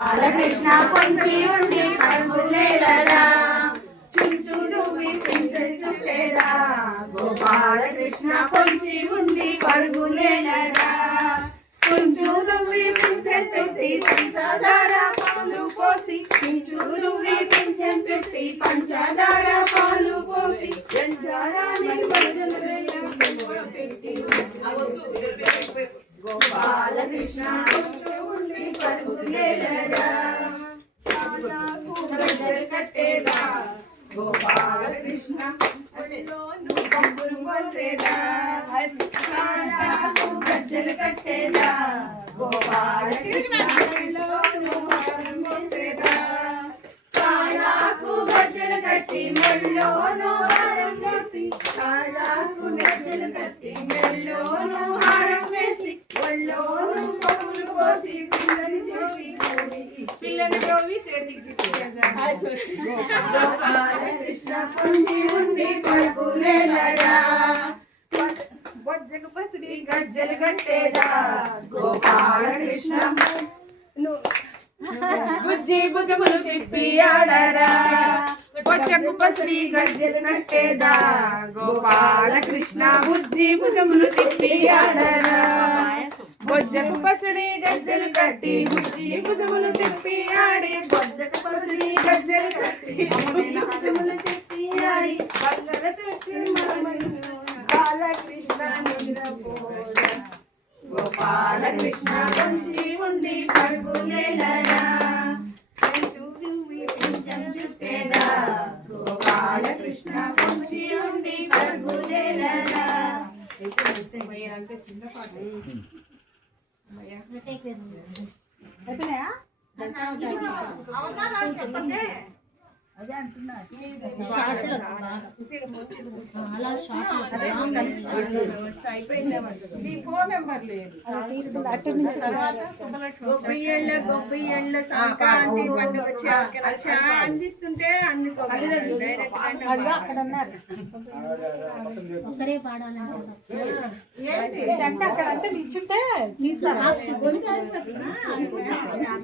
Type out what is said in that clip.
బాలకృష్ణ కొంచి ఉండి పరుగులేలరా చుంచులు చుట్టేరా గోపాలకృష్ణ కొంచి ఉండి పరుగులేలరా చుంచులు చుట్టి పంచదార పాలు పోసి చుంచులు చుట్టి పంచదార పాలు పోసి గోపాలకృష్ణ ఉండి పరుగులేలరా గజ్జలు కట్టేదా గోపాలకృష్ణ పంపులు పోసేదా గజ్జలు కట్టేదా గోపాలకృష్ణ పోసేదా కాళ్ళకు గజ్జలు కట్టి మెళ్ళోను హారం వేసి కాళ్ళకు గజ్జలు కట్టి మెళ్ళోను హారం వేసి ఒళ్ళోను పప్పులు పోసి పిల్లని చేతికి గోపాలకృష్ణ పొంచి ఉండి పరుగులేలరా బొజ్జకు పసిడి గజ్జలు కట్టేదా గోపాలకృష్ణ బుజ్జి భుజములు తిప్పి ఆడరా బొజ్జకు పసిడి గజ్జలు కట్టేదా గోపాలకృష్ణ బుజ్జి భుజములు తిప్పి ఆడరా బొజ్జకు పసిడి గజ్జలు కట్టి బుజ్జి భుజములు తిప్పి ఆడి బొజ్జకు పసిడి గజ్జలు కట్టి భుజములు తిప్పి ఆడి బంగార తెచ్చి బాలకృష్ణ నిద్రపోద గోపాలకృష్ణ కొంచి ఉండి పరుగులేలరా పింఛం చుట్టేదా గోపాలకృష్ణ కొంచి ఉండి పరుగులేలరా అంటే చిన్న పాట అదే అంటున్నా ఫోన్ నెంబర్ లేదు గొప్ప సంక్రాంతి పండుగ అందిస్తుంటే ఒకరే పాడాలంటే అక్కడ అంటే నిల్చుంటే